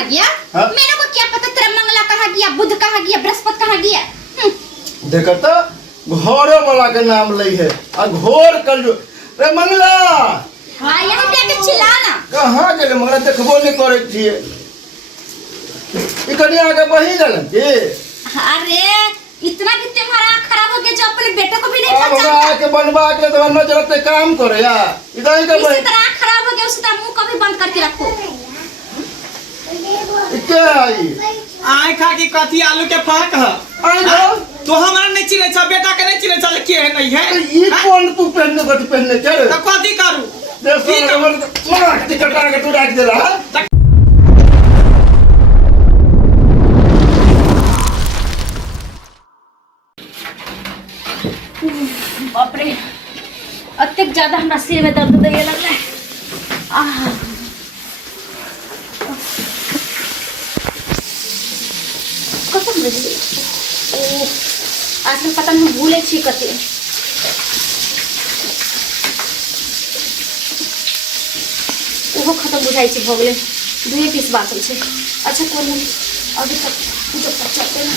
कहाँ गया? मेरे को क्या पता तेरा मंगला कहाँ गया, बुध कहाँ गया, बृहस्पति कहाँ गया? देखो तो घोड़े वाला के नाम लई है आ घोर कर जो रे मंगला यहाँ पे आके चिल्लाना। कहाँ गेले मंगला देखबो नहीं करे छिए इकनी आगे बही गलन के। अरे इतना कि तुम्हारा आँख खराब हो गया जो अपने बेटे को भी नहीं अब पहचानता। आके बनवा के तो बनवा चलते काम करे यार इधर का इसी तरह आँख खराब हो गया उसी तरह मुंह कभी बंद करके रखो। क्या आई आय खा की कथी आलू के फर्क है आई ना तो हमरा नहीं चिने छ बेटा के नहीं चिने छ के है नहीं है ये कौन तू पहनने को पहनने चल तो कथी करू देखो मार टिकट आके तू रख दे रहा। बाप रे अत्यधिक ज्यादा हमरा सिर में दर्द होने लग रहा है। कसम से आज पता नहीं भूले छी कते वो खत्म बुझाई छी भ गेले 2 पीस बाकी छे। अच्छा कोन अभी तक जब तक चलते ना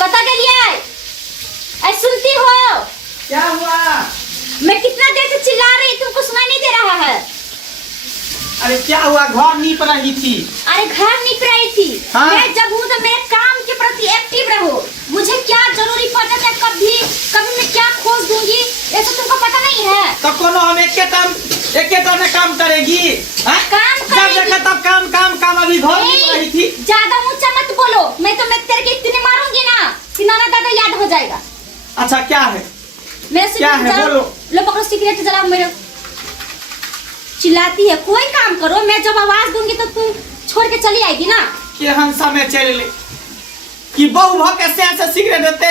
कता के लिए ऐ सुनती हो क्या हुआ मैं कितना देर से चिल्ला रही तुमको सुनाई नहीं दे रहा है? अरे क्या हुआ घर नीप रही थी। अरे घर नीप रही थी। हाँ? मैं जब हूँ तो मेरे काम के प्रति एक्टिव रहो। मुझे क्या जरूरी पड़ जाता है कभी कभी मैं क्या खोज दूंगी ऐसा तुमको पता नहीं है। तो कोनो हम एक टाइम में काम करेगी काम करेगी। जब देखा तब काम काम काम अभी घर नीप रही थी। ज्यादा ऊंचा मत बोलो मैं तेरे के इतने मारूंगी ना कि नाना दादा याद हो जाएगा। अच्छा क्या है मेरे क्या है बोलो। लो पकड़ो सिगरेट जलाओ मेरे। चिल्लाती है कोई काम करो मैं जब आवाज दूंगी तो तुम छोड़ के चली आएगी ना। कि हम समय चले ले कि बहु भ के से सिगरेट देते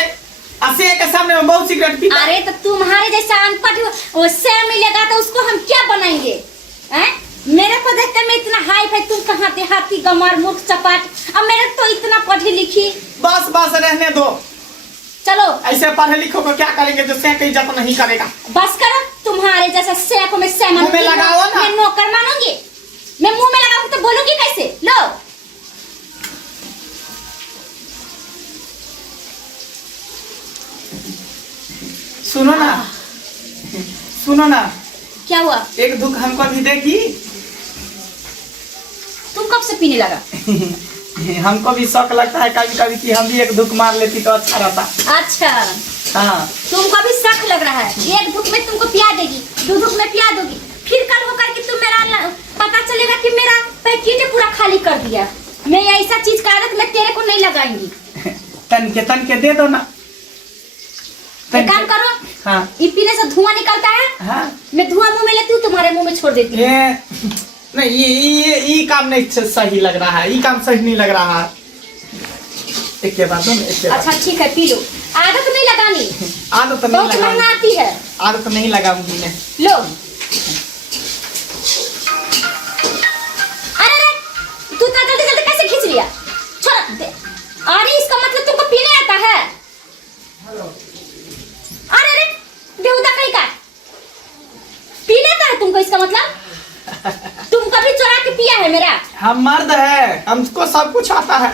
असे के सामने में बहुत सिगरेट पीता। अरे तो तुम्हारे जैसा अनपढ़ उससे मिलेगा तो उसको हम क्या बनाएंगे हैं? मेरे को देखते मैं इतना हाई फाई तुम कहाँ देहाती गमार मूर्ख चपाट अब मेरे तो इतना पढ़ी लिखी। बस बस रहने दो चलो ऐसे पढ़े लिखो को क्या करेंगे जो से इज्जत नहीं करेगा। बस करो तुम्हारे जैसा से को मैं से मुंह में लगाओ ना। मैं नौकर मानूंगी मैं मुंह में लगाऊंगी तो बोलूंगी कैसे? लो सुनो ना क्या हुआ? एक दुख हमको भी देगी। तुम कब से पीने लगा? हमको भी शौक लगता है कभी कभी कि हम भी एक दुख मार लेती तो अच्छा रहता। अच्छा हाँ तुमको भी शक लग रहा है। एक धूप में तुमको पिया देगी 2 धूप में पिया दोगी फिर कल होकर कि तुम मेरा पता चलेगा कि मेरा पैकेट पूरा खाली कर दिया। मैं ऐसा चीज का आदत मैं तेरे को नहीं लगाऊंगी। तन के दे दो ना। एक काम करो हाँ ये पीने से धुआं निकलता है। हाँ मैं धुआं मुंह में लेती हूँ तुम्हारे मुंह में छोड़ देती हूँ। नहीं ये काम नहीं सही लग रहा है। ये काम सही नहीं लग रहा है। एक के बाद अच्छा ठीक है पी लो। आदत नहीं लगानी आदत नहीं बहुत महंगा आती है। आदत नहीं लगाऊंगी मैं। लो अरे तू इतना जल्दी जल्दी कैसे खींच लिया? छोड़ दे। अरे इसका मतलब तुमको पीने आता है? अरे बेहुदा कहीं का पीने आता है तुमको इसका मतलब? तुम कभी चोरा के पिया है मेरा? हम मर्द है हमको सब कुछ आता है।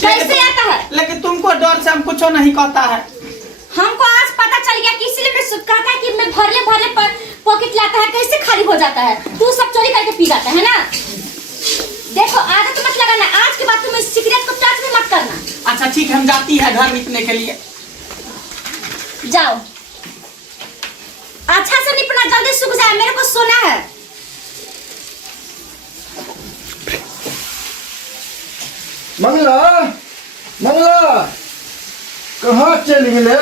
कैसे आता है? लेकिन तुमको डर से हम कुछ नहीं कहता है। हमको आज पता चल गया कि इसलिए मैं कहता है कि मैं भरले पॉकेट लाता है कैसे खाली हो जाता है। तू सब चोरी करके पी जाता है ना। देखो आदत मत लगाना आज के बाद तुम इस सिगरेट को टच भी मत करना। अच्छा ठीक हम जाती है घर निकलने के लिए। जाओ अच्छा से निपना जल्दी सूख जाए मेरे को सोना है। मंगला मंगला कहाँ चल गए?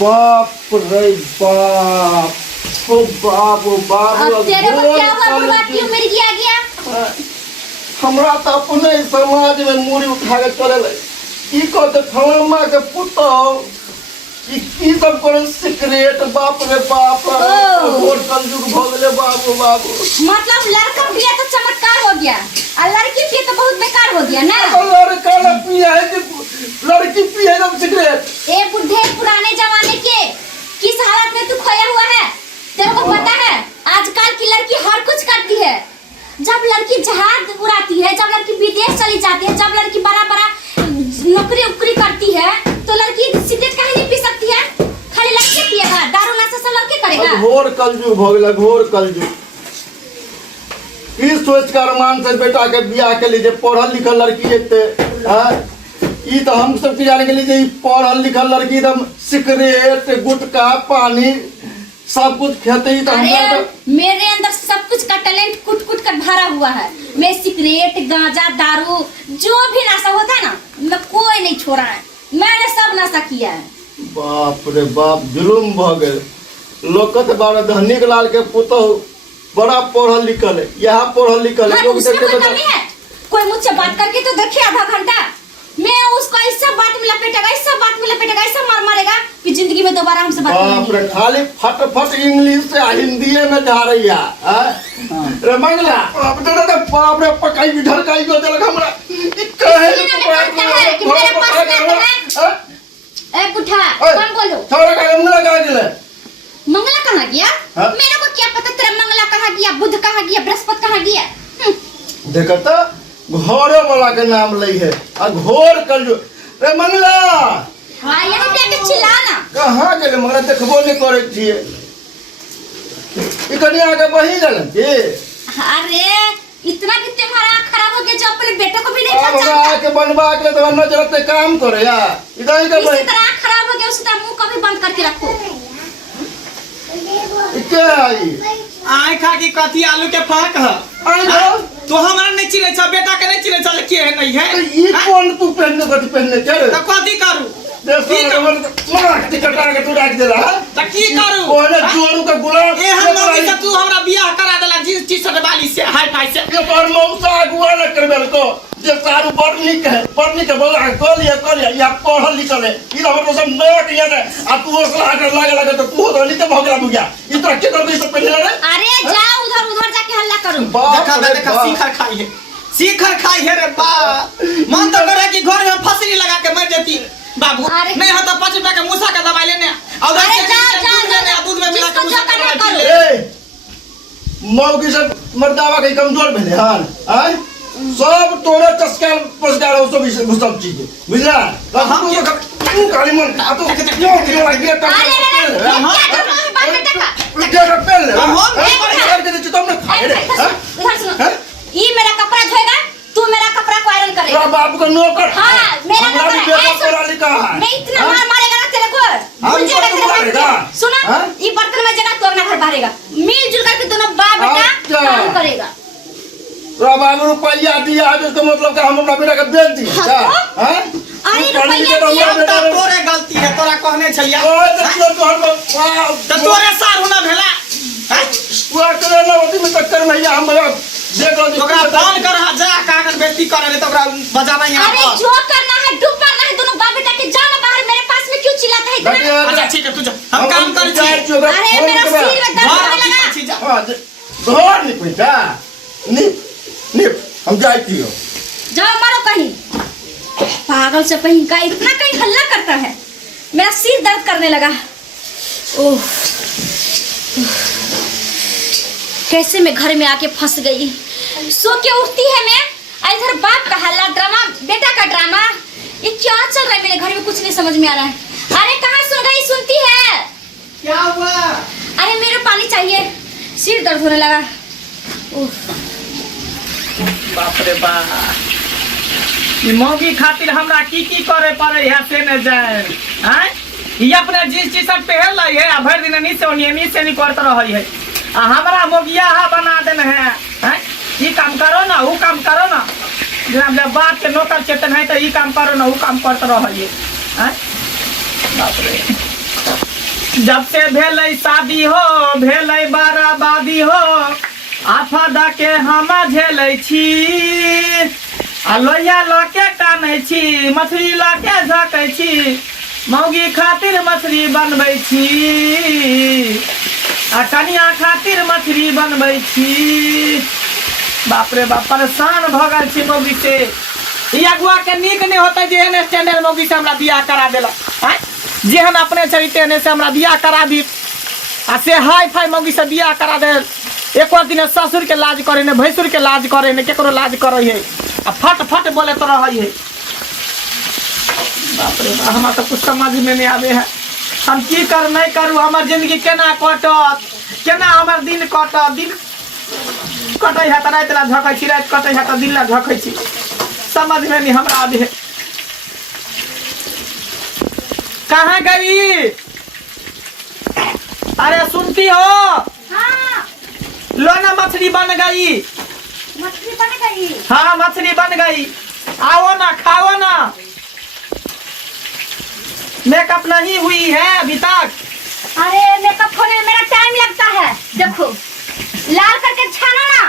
बाप रे बाप ओ बाप ओ बाप अब तेरे को क्या हुआ बुढ़वा क्यों मेरी आ गया? हमरा तो अपने समाज में मूड़ी उठा के चले की कहते फलमा के पुतो की सब करे सिगरेट बाप रे बाप और कंजूक भ गेले बाबू बाबू। मतलब लड़का पिया तो चमत्कार हो गया और लड़की पिए तो बहुत बेकार हो गया ना। लड़का न पिया है कि लड़की पिए ना सिगरेट। ए बुढ़े पुराने जमाने के किस हालत में तू खोया हुआ है तेरे को पता है? आजकल की लड़की हर कुछ करती है। जब लड़की जहाज उड़ाती है, जब लड़की विदेश चली जाती है, जब लड़की बड़ा बड़ा नौकरी उकरी करती है, तो लड़की सिगरेट काहे नहीं पी सकती है? खाली लड़के पिएगा, दारू नशा सब लड़के करेगा। घोर कलयुग हो गया, घोर कलयुग। की सोच कर मान से बेटा के बियाह के लिए पढ़ल लिखल लड़की एते ई तो हम सब जाने के लिए पढ़ल लिखल लड़की एकदम सिगरेट गुटखा पानी सब कुछ खेते ही तो अरे मेरे अंदर सब कुछ का टैलेंट कुट कुट कर भरा हुआ है। मैं सिगरेट गांजा दारू जो भी नशा होता है ना, मैं कोई नहीं छोड़ा है, मैंने सब नशा किया है। बाप रे बाप, जुलुम भ गए। लोग कहते बाबा धनिक लाल के पुतो बड़ा पढ़ल लिखल है, यहाँ पढ़ल लिखल है। हाँ, उसमें कोई कमी है? कोई मुझसे बात करके तो देखिए आधा घंटा, मैं उसको ऐसा बात में लपेटेगा, ऐसा बात में लपेटेगा, ऐसा मार मारेगा कि जिंदगी में दोबारा हमसे बात नहीं। बाप रे, खाली फट फट इंग्लिश से हिंदी में जा रही है। रे मंगला बाप रे बाप रे, पकाई बिठल काई को देलक हमरा। ई कहे कि मेरे पास नहीं है। ए बुढ़ा, कौन बोलो? छोरा का मंगला कहां गेले? मंगला कहाँ गया? मेरे को क्या पता तेरा मंगला कहाँ गया, बुध कहाँ गया, बृहस्पति कहाँ गया? देखो तो घोड़े वाला के नाम लई है आ घोर कलयुग। रे मंगला हाँ, यहाँ पे आके चिल्लाना। कहाँ गेले मंगला? देखबो नहीं करे छिए। ई कनी आगे बही गेलन के। अरे इतना कि तुम्हारा आँख खराब हो गया जो अपने बेटे को भी नहीं अब पहचानता। आके बनवा के तो नजर से काम करे यार। इधर ही के इसी बही तरह आँख खराब हो गया, उसी तरह मुंह को भी बंद करके रखो। के आई आय खा की कथी आलू के फाक है। आई ना तो हमरा नहीं चिले छ, बेटा के नहीं चिले छ, के है नहीं है? तो ये कौन तू पहनने कथी पहनने चल? तो कथी करू? देखो मार के कटा के तू रख देला। तो की करू? ओने जोरू के गुलाब ए हम मम्मी से तू हमरा बियाह करा देला जिस चीज से वाली से हाय फाई से। ये पर मौसा अगुआ न करबेल को जे सारू बर्निक है, बर्निक के बोला कलिया या पढ़ल लिखल है। ई हमर सब नोट ये है आ तू ओसला के लगे तो तू तो नहीं तो भगला बुगिया। ई तो के कर दे सब पहले रे। अरे जाओ उधर उधर जाके हल्ला करो। देखा सीखर खाई है, सीखर खाई है रे बा। मन तो करे कि घर में फसरी लगा के मर जाती बाबू। नहीं हो तो 5 रुपया के मूसा का दवाई लेने और दूध में मिला के मूसा का दवाई ले। ए मौगी से मर्दावा के कमजोर भेले हां आय सब तोरे चस्का पसगार सब चीज बुझला। हम तू गाड़ी मन आ तो क्यों लगे ता ये मेरा कपड़ा धोएगा, तू मेरा कपड़ा को आयरन करेगा। बाप का नौकर। हाँ, मेरा नौकर। मैं इतना मार मारेगा ना तेरे को। सुना, ये बर्तन में जगह तोड़ना घर बाहरेगा। मिलजुल करके दोनों बाप बेटा काम करेगा। बाबू रुपया दिया आज उसका मतलब कि हम अपना बेटा का बेच दिए क्या? हैं? अरे रुपया दिया तो तोरे गलती है, तोरा कहने छलिया। ओए देखियो तो तोरे सार होना भेला। हैं? वो करे ना होती में टक्कर में या हम देख लो ओकरा फोन कर हा जा कागज बेटी करे ले तो ओकरा बजाना यहां अरे पर। जो करना है डूब मारना है, दोनों बाप बेटा के जाओ ना बाहर। मेरे पास में क्यों चिल्लाता है इतना? अच्छा ठीक है तू जा, हम काम कर छी। अरे मेरा सिर में दर्द होने लगा। हां धोर नहीं पैसा नहीं हम जाए क्यों? जाओ मारो कहीं। पागल से कहीं का इतना कहीं हल्ला करता है, मेरा सिर दर्द करने लगा। ओह कैसे मैं घर में आके फंस गई। सो के उठती है मैं, इधर बाप का हल्ला, ड्रामा, बेटा का ड्रामा। ये क्या चल रहा है मेरे घर में, कुछ नहीं समझ में आ रहा है। अरे कहाँ सुन गई? सुनती है क्या हुआ? अरे मेरे पानी चाहिए, सिर दर्द होने लगा। बाप रे बाप, ई मौगी खातिर हमरा की करे पड़े है से न जाए। हैं? ई अपने जिस चीज सब पहन लै है, भर दिन नी से नहीं करत रही है। आ हमरा मोगिया हा बना देन है। हैं? ई काम करो ना, वो काम करो ना। जब बात के नौकर चेतन है तो ई काम करो ना, वो काम करत रही है। हैं? बाप रे, जब से भेलै शादी हो, भेलै बराबादी हो, आफदा के हम झेलै छी। आ लोहिया लके टानै छी, मछली लके झकै छी, मौगी खातिर मछली बनबै छी, आ कनिया खातिर मछली बनबै छी। बाप रे बाप, परेशान भ गेल छी मौगी से। ई अगुआ के नीक नहीं होतै जेहन स्टैंडर्ड मौगी से हमरा बियाह करा देला। हैं? जेहन अपने चरित्र ने से हमरा बियाह करा दी, आ से हाई फाई मौगी से बियाह करा दे। एक दिन ससुर के लाज करे ने भैंसुर के लाज करे ने केकरो लाज करे है आ फट फट बोले तो रही है। बाप रे बाप, हमारा तो कुछ समझ में नहीं आवे है। हम की कर नहीं करूँ, हमार जिंदगी केना कटत, केना हमार दिन कटत। दिन कटे है तो रात ला झकै छी, रात कटे है तो दिन ला झकै छी, समझ में नहीं हमरा आवे है। कहाँ गई? अरे सुनती हो? हाँ, लो ना मछली बन गई। मछली बन गई। हाँ मछली बन गई, आओ ना खाओ ना। मेकअप नहीं हुई है अभी तक। अरे मेकअप होने में मेरा टाइम लगता है। देखो लाल करके छाना ना।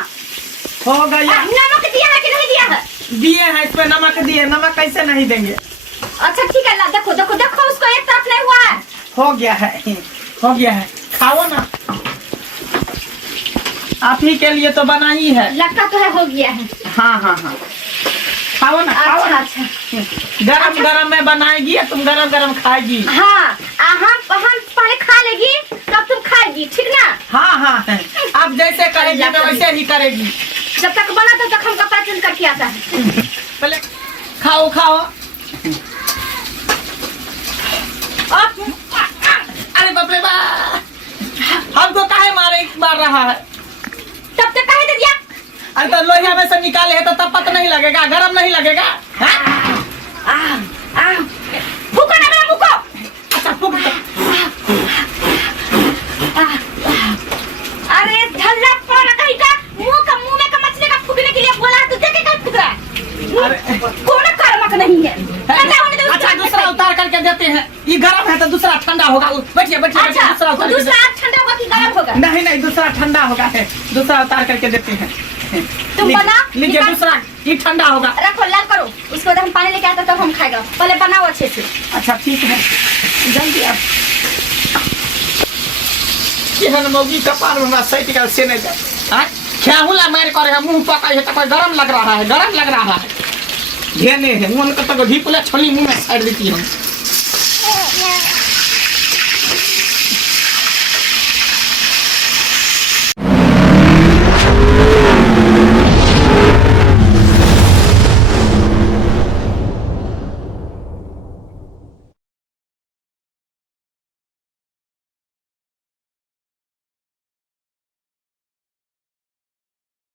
हो गई। नमक दिया है कि नहीं दिया है? दिए हैं, इसमें नमक दिए, नमक कैसे नहीं देंगे। अच्छा ठीक है ला, देखो देखो देखो उसको एक तरफ नहीं हुआ है। हो गया है, हो गया है, खाओ ना। आप ही के लिए तो बना ही है। लगता तो है हो गया है। हाँ हाँ हाँ, खाओ ना खाओ अच्छा ना। अच्छा। गरम गरम में बनाएगी या तुम गरम गरम खाएगी? हाँ हम पहले खा लेगी तब तुम खाएगी, ठीक ना? हाँ हाँ है। आप जैसे करेगी तो वैसे ही करेगी। जब तक बना तब तक हम कपड़ा चेंज करके आता है। पहले खाओ खाओ। अरे बाप रे बाप, हमको काहे मार रहा है? तब तक काहे दे दिया? अरे तो लोहिया में से निकाले है तो तब पता नहीं लगेगा, गरम नहीं लगेगा। फूको ना मेरा फूको। अच्छा फूक दो। अरे धल्ला पड़ा कहीं का मुंह में का मछली का फूकने के लिए बोला है, तू देख के फूक रहा है। अरे कोई कर्मक नहीं है। ठंडा होने दो। अच्छा दूसरा उतार करके देते हैं। ये गरम है तो दूसरा ठंडा होगा। बैठिए बैठिए। अच्छा दूसरा उतार दूसरा ठंडा होगा कि गरम होगा? नहीं नहीं, दूसरा ठंडा होगा है, दूसरा उतार करके देते हैं। तुम बना लीजिए दूसरा, ये ठंडा होगा। रखो लाल करो, उसके बाद हम पानी लेके आते तब हम खाएगा। पहले बनाओ अच्छे से। अच्छा ठीक है, जल्दी आप। केहन मौगी कपार में सैट गल से नहीं जाए। खेहुला मार करे मुंह पका है तो गरम लग रहा है, गरम लग रहा है। घेने है मुंह में तो घी पुला छोली मुंह में साइड देती हम।